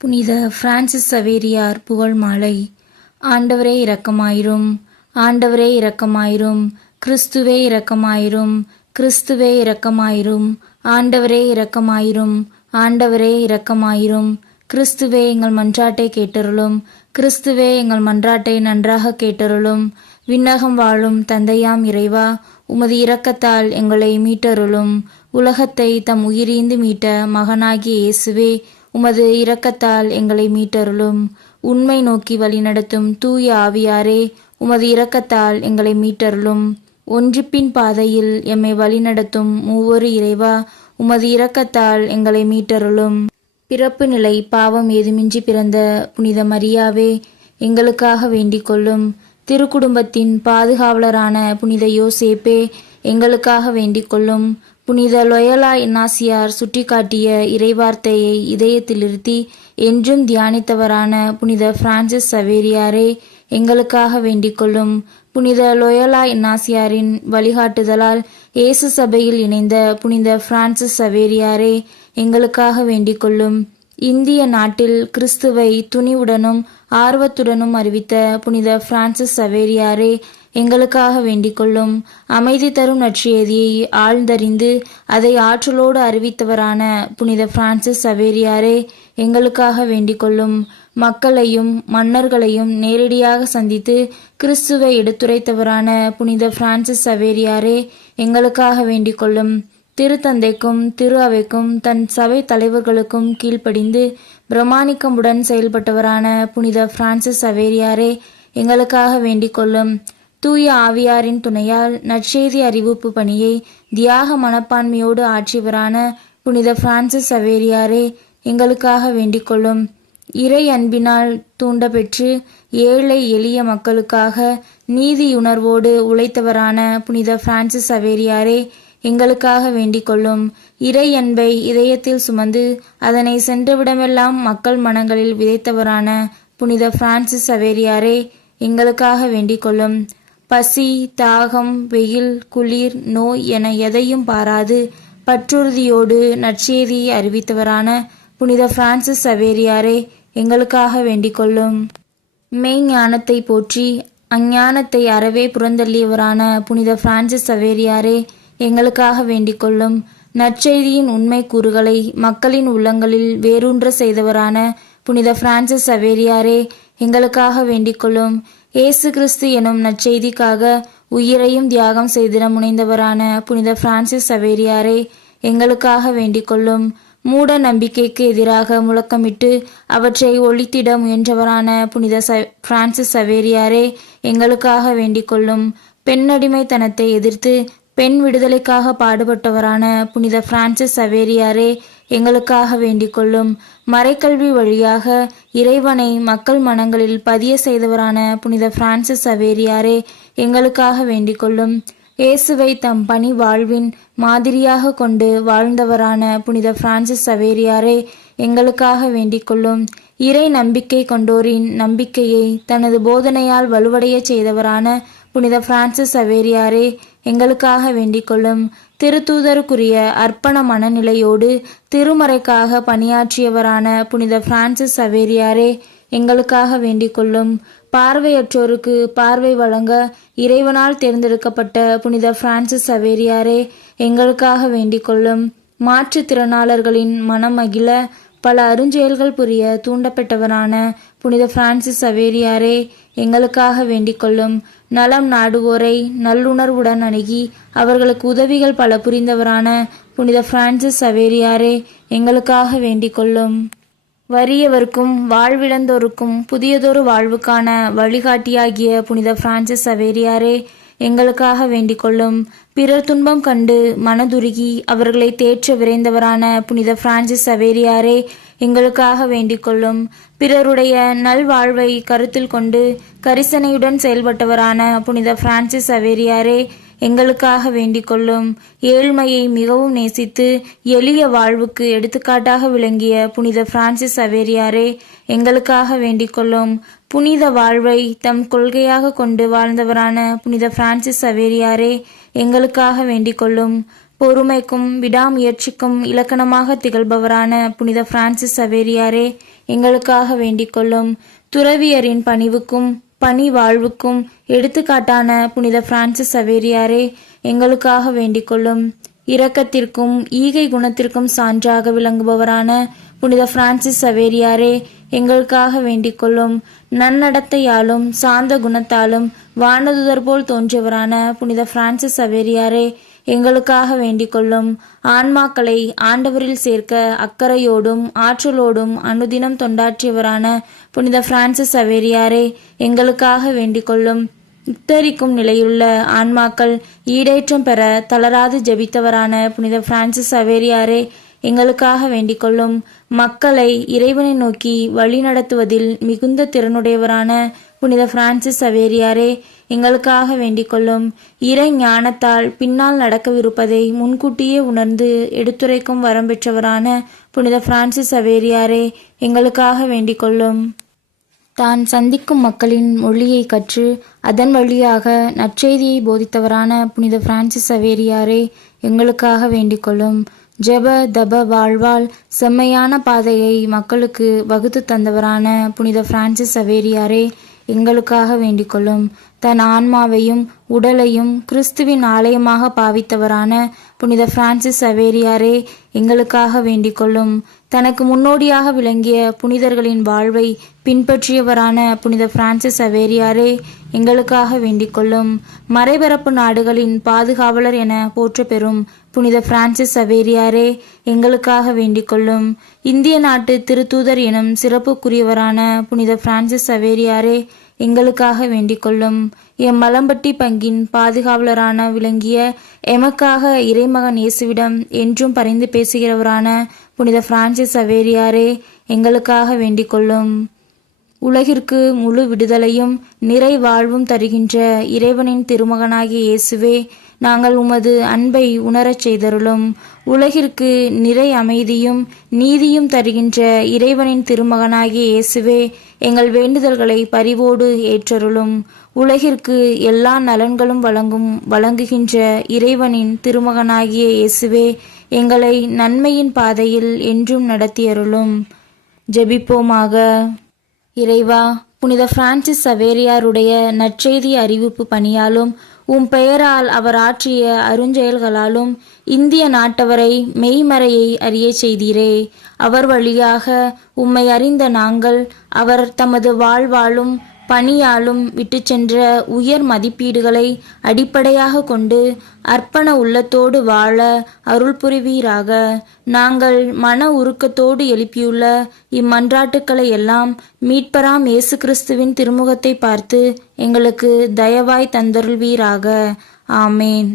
புனித பிரான்சிஸ் சவேரியார் புகழ் மாலை. ஆண்டவரே இரக்கமாயிரும், ஆண்டவரே இரக்கமாயிரும், கிறிஸ்துவே இரக்கமாயிரும், கிறிஸ்துவே இரக்கமாயிரும், ஆண்டவரே இரக்கமாயிரும், ஆண்டவரே இரக்கமாயிரும், கிறிஸ்துவே எங்கள் மன்றாட்டை கேட்டருளும், கிறிஸ்துவே எங்கள் மன்றாட்டை நன்றாக கேட்டருளும். விண்ணகம் வாழும் தந்தையாம் இறைவா, உமது இரக்கத்தால் எங்களை மீட்டருளும். உலகத்தை தம் உயிரீந்து மீட்ட மகனாகிய இயேசுவே, உமது இரக்கத்தால் எங்களை மீட்டருளும். உண்மை நோக்கி வழிநடத்தும் தூய ஆவியாரே, உமது இரக்கத்தால் எங்களை மீட்டருளும். ஒன்றிப்பின் பாதையில் எம்மை வழிநடத்தும் மூவொரு இறைவா, உமது இரக்கத்தால் எங்களை மீட்டருளும். பிறப்பு நிலை பாவம் ஏதுமின்றி பிறந்த புனித மரியாவே, எங்களுக்காக வேண்டிக் கொள்ளும். திருக்குடும்பத்தின் பாதுகாவலரான புனித யோசேப்பே, எங்களுக்காக வேண்டிக் கொள்ளும். புனித லொயலா இன்னாசியார் சுட்டிக்காட்டிய இறைவார்த்தையை இதயத்தில் இருத்தி என்றும் தியானித்தவரான புனித பிரான்சிஸ் சவேரியாரே, எங்களுக்காக வேண்டிக் கொள்ளும். புனித லொயலா இன்னாசியாரின் வழிகாட்டுதலால் இயேசு சபையில் இணைந்த புனித பிரான்சிஸ் சவேரியாரே, எங்களுக்காக வேண்டிக் கொள்ளும். இந்திய நாட்டில் கிறிஸ்துவை துணிவுடனும் ஆர்வத்துடனும் அறிவித்த புனித பிரான்சிஸ் சவேரியாரே, எங்களுக்காக வேண்டிக் கொள்ளும். அமைதி தரும் நற்செய்தியை ஆழ்ந்தறிந்து அதை ஆற்றலோடு அறிவித்தவரான புனித பிரான்சிஸ் சவேரியாரே, எங்களுக்காக வேண்டிக் கொள்ளும். மக்களையும் மன்னர்களையும் நேரடியாக சந்தித்து கிறிஸ்துவை எடுத்துரைத்தவரான புனித பிரான்சிஸ் சவேரியாரே, எங்களுக்காக வேண்டிக் கொள்ளும். திருத்தந்தைக்கும் திரு அவைக்கும் தன் சபை தலைவர்களுக்கும் கீழ்ப்படிந்து பிரமாணிக்கமுடன் செயல்பட்டவரான புனித பிரான்சிஸ் சவேரியாரே, எங்களுக்காக வேண்டிக் கொள்ளும். தூய ஆவியாரின் துணையால் நற்செய்தி அறிவிப்பு பணியை தியாக மனப்பான்மையோடு ஆற்றியவரான புனித பிரான்சிஸ் சவேரியாரே, எங்களுக்காக வேண்டிக் கொள்ளும். இறை அன்பினால் தூண்டப்பெற்று ஏழை எளிய மக்களுக்காக நீதியுணர்வோடு உழைத்தவரான புனித பிரான்சிஸ் சவேரியாரே, எங்களுக்காக வேண்டிக் கொள்ளும். இறை அன்பை இதயத்தில் சுமந்து அதனை சென்றவிடமெல்லாம் மக்கள் மனங்களில் விதைத்தவரான புனித பிரான்சிஸ் சவேரியாரே, எங்களுக்காக வேண்டிக் கொள்ளும். பசி, தாகம், வெயில், குளிர், நோய் என எதையும் பாராது பற்றுறுதியோடு நற்செய்தியை அறிவித்தவரான புனித பிரான்சிஸ் சவேரியாரே, எங்களுக்காக வேண்டிக் கொள்ளும். மெய்ஞானத்தை போற்றி அஞ்ஞானத்தை அறவே புறந்தள்ளியவரான புனித பிரான்சிஸ் சவேரியாரே, எங்களுக்காக வேண்டிக் கொள்ளும். நற்செய்தியின் உண்மை கூறுகளை மக்களின் உள்ளங்களில் வேரூன்ற செய்தவரான புனித பிரான்சிஸ் சவேரியாரே, எங்களுக்காக வேண்டிக் கொள்ளும். இயேசு கிறிஸ்து எனும் நற்செய்திக்காக உயிரையும் தியாகம் செய்திட முனைந்தவரான புனித பிரான்சிஸ் சவேரியாரே, எங்களுக்காக வேண்டிக் கொள்ளும். மூட நம்பிக்கைக்கு எதிராக முழக்கமிட்டு அவற்றை ஒழித்திட முயன்றவரான புனித பிரான்சிஸ் சவேரியாரே, எங்களுக்காக வேண்டிக் கொள்ளும். பெண்ணடிமைத்தனத்தை எதிர்த்து பெண் விடுதலைக்காக பாடுபட்டவரான புனித பிரான்சிஸ் சவேரியாரே, எங்களுக்காக வேண்டிக் கொள்ளும். மறைக்கல்வி வழியாக இறைவனை மக்கள் மனங்களில் பதிய செய்தவரான புனித பிரான்சிஸ் சவேரியாரே, எங்களுக்காக வேண்டிக் கொள்ளும். இயேசுவை தம் பணி வாழ்வின் மாதிரியாக கொண்டு வாழ்ந்தவரான புனித பிரான்சிஸ் சவேரியாரே, எங்களுக்காக வேண்டிக் கொள்ளும். இறை நம்பிக்கை கொண்டோரின் நம்பிக்கையை தனது போதனையால் வலுவடைய செய்தவரான புனித பிரான்சிஸ் சவேரியாரே, எங்களுக்காக வேண்டிக் கொள்ளும். திருத்தூதருக்குரிய அர்ப்பண மனநிலையோடு திருமறைக்காக பணியாற்றியவரான புனித பிரான்சிஸ் சவேரியாரே, எங்களுக்காக வேண்டிக் கொள்ளும். பார்வையற்றோருக்கு பார்வை வழங்க இறைவனால் தேர்ந்தெடுக்கப்பட்ட புனித பிரான்சிஸ் சவேரியாரே, எங்களுக்காக வேண்டிக் கொள்ளும். மாற்றுத்திறனாளர்களின் மனம் மகிழ பல அருஞ்செயல்கள் புரிய தூண்டப்பட்டவரான புனித பிரான்சிஸ் சவேரியாரே, எங்களுக்காக வேண்டிக் கொள்ளும். நலம் நாடுவோரை நல்லுணர்வுடன் அணுகி அவர்களுக்கு உதவிகள் பல புரிந்தவரான புனித பிரான்சிஸ் சவேரியாரே, எங்களுக்காக வேண்டிக் கொள்ளும். வறியவர்க்கும் வாழ்விழந்தோருக்கும் புதியதொரு வாழ்வுக்கான வழிகாட்டியாகிய புனித பிரான்சிஸ் சவேரியாரே, எங்களுக்காக வேண்டிக் கொள்ளும். பிறர் துன்பம் கண்டு மனதுருகி அவர்களை தேற்ற விரைந்தவரான புனித பிரான்சிஸ் சவேரியாரே, எங்களுக்காக வேண்டிக் கொள்ளும். பிறருடைய நல்வாழ்வை கருத்தில் கொண்டு கரிசனையுடன் செயல்பட்டவரான புனித பிரான்சிஸ் சவேரியாரே, எங்களுக்காக வேண்டிக் கொள்ளும். ஏழ்மையை மிகவும் நேசித்து எளிய வாழ்வுக்கு எடுத்துக்காட்டாக விளங்கிய புனித பிரான்சிஸ் சவேரியாரே, எங்களுக்காக வேண்டிக் கொள்ளும். புனித வாழ்வை தம் கொள்கையாக கொண்டு வாழ்ந்தவரான புனித பிரான்சிஸ் சவேரியாரே, எங்களுக்காக வேண்டிக் கொள்ளும். பொறுமைக்கும் விடாமுயற்சிக்கும் இலக்கணமாக திகழ்பவரான புனித பிரான்சிஸ் சவேரியாரே, எங்களுக்காக வேண்டிக் கொள்ளும். துறவியரின் பணிவுக்கும் பணி வாழ்வுக்கும் எடுத்துக்காட்டான புனித பிரான்சிஸ் சவேரியாரே, எங்களுக்காக வேண்டிக் கொள்ளும். இரக்கத்திற்கும் ஈகை குணத்திற்கும் சான்றாக விளங்குபவரான புனித பிரான்சிஸ் சவேரியாரே, எங்களுக்காக வேண்டிக் கொள்ளும். நன்னடத்தையாலும் சாந்த குணத்தாலும் வானதுதர் போல் தோன்றியவரான புனித பிரான்சிஸ் சவேரியாரே, எங்களுக்காக வேண்டிக் கொள்ளும். ஆன்மாக்களை ஆண்டவரில் சேர்க்க அக்கறையோடும் ஆற்றலோடும் அனுதினம் தொண்டாற்றியவரான புனித பிரான்சிஸ் சவேரியாரே, எங்களுக்காக வேண்டிக் கொள்ளும். உத்தரிக்கும் நிலையுள்ள ஆன்மாக்கள் ஈடேற்றம் பெற தளராது ஜெபித்தவரான புனித பிரான்சிஸ் சவேரியாரே, எங்களுக்காக வேண்டிக் கொள்ளும். மக்களை இறைவனை நோக்கி வழி நடத்துவதில் மிகுந்த திறனுடையவரான புனித பிரான்சிஸ் சவேரியாரே, எங்களுக்காக வேண்டிக் கொள்ளும். இறை ஞானத்தால் பின்னால் நடக்கவிருப்பதை முன்கூட்டியே உணர்ந்து எடுத்துரைக்கும் வரம் பெற்றவரான புனித பிரான்சிஸ் சவேரியாரே, எங்களுக்காக வேண்டிக் கொள்ளும். தான் சந்திக்கும் மக்களின் மொழியை கற்று அதன் வழியாக நற்செய்தியை போதித்தவரான புனித பிரான்சிஸ் சவேரியாரே, எங்களுக்காக வேண்டிக் கொள்ளும். ஜெப தப வாழ்வால் செம்மையான பாதையை மக்களுக்கு வகுத்து தந்தவரான புனித பிரான்சிஸ் சவேரியாரே, எங்களுக்காக வேண்டிக் கொள்ளும். தன் ஆன்மாவையும் உடலையும் கிறிஸ்துவின் ஆலயமாக பாவித்தவரான புனித பிரான்சிஸ் சவேரியாரே, எங்களுக்காக வேண்டிக் கொள்ளும். தனக்கு முன்னோடியாக விளங்கிய புனிதர்களின் வாழ்வை பின்பற்றியவரான புனித பிரான்சிஸ் சவேரியாரே, எங்களுக்காக வேண்டிக் கொள்ளும். மறைபரப்பு நாடுகளின் பாதுகாவலர் என போற்ற பெறும் புனித பிரான்சிஸ் சவேரியாரே, எங்களுக்காக வேண்டிக் கொள்ளும். இந்திய நாட்டு திருத்தூதர் எனும் சிறப்புக்குரியவரான புனித பிரான்சிஸ் சவேரியாரே, எங்களுக்காக வேண்டிக் கொள்ளும். எம் மலம்பட்டி பங்கின் பாதுகாவலரான விளங்கிய எமக்காக இறைமகன் இயேசுவிடம் என்றும் பரிந்து பேசுகிறவரான புனித பிரான்சிஸ் சவேரியாரே, எங்களுக்காக வேண்டிக் கொள்ளும். உலகிற்கு முழு விடுதலையும் நிறை வாழ்வும் தருகின்ற இறைவனின் திருமகனாகிய இயேசுவே, நாங்கள் உமது அன்பை உணரச் செய்தருளும். உலகிற்கு நிறை அமைதியும் நீதியும் தருகின்ற இறைவனின் திருமகனாகிய இயேசுவே, எங்கள் வேண்டுதல்களை பரிவோடு ஏற்றருளும். உலகிற்கு எல்லா நலன்களும் வழங்குகின்ற இறைவனின் திருமகனாகிய இயேசுவே, எங்களை நன்மையின் பாதையில் என்றும் நடத்தியருளும். ஜெபிப்போமாக. இறைவா, புனித பிரான்சிஸ் சவேரியாருடைய நற்செய்தி அறிவிப்பு பணியாலும் உம் பெயரால் அவர் ஆற்றிய அருஞ்செயல்களாலும் இந்திய நாட்டவரை மெய்மறையை அறிய செய்தீரே. அவர் வழியாக உம்மை அறிந்த நாங்கள் அவர் தமது வாழ்வாலும் பணியாலும் விட்டு சென்ற உயர் மதிப்பீடுகளை அடிப்படையாக கொண்டு அர்ப்பண உள்ளத்தோடு வாழ அருள் புரிவீராக. நாங்கள் மன உருக்கத்தோடு எழுப்பியுள்ள இம்மன்றாட்டுக்களை எல்லாம் மீட்பராம் இயேசு கிறிஸ்துவின் திருமுகத்தை பார்த்து எங்களுக்கு தயவாய் தந்தருள்வீராக. ஆமேன்.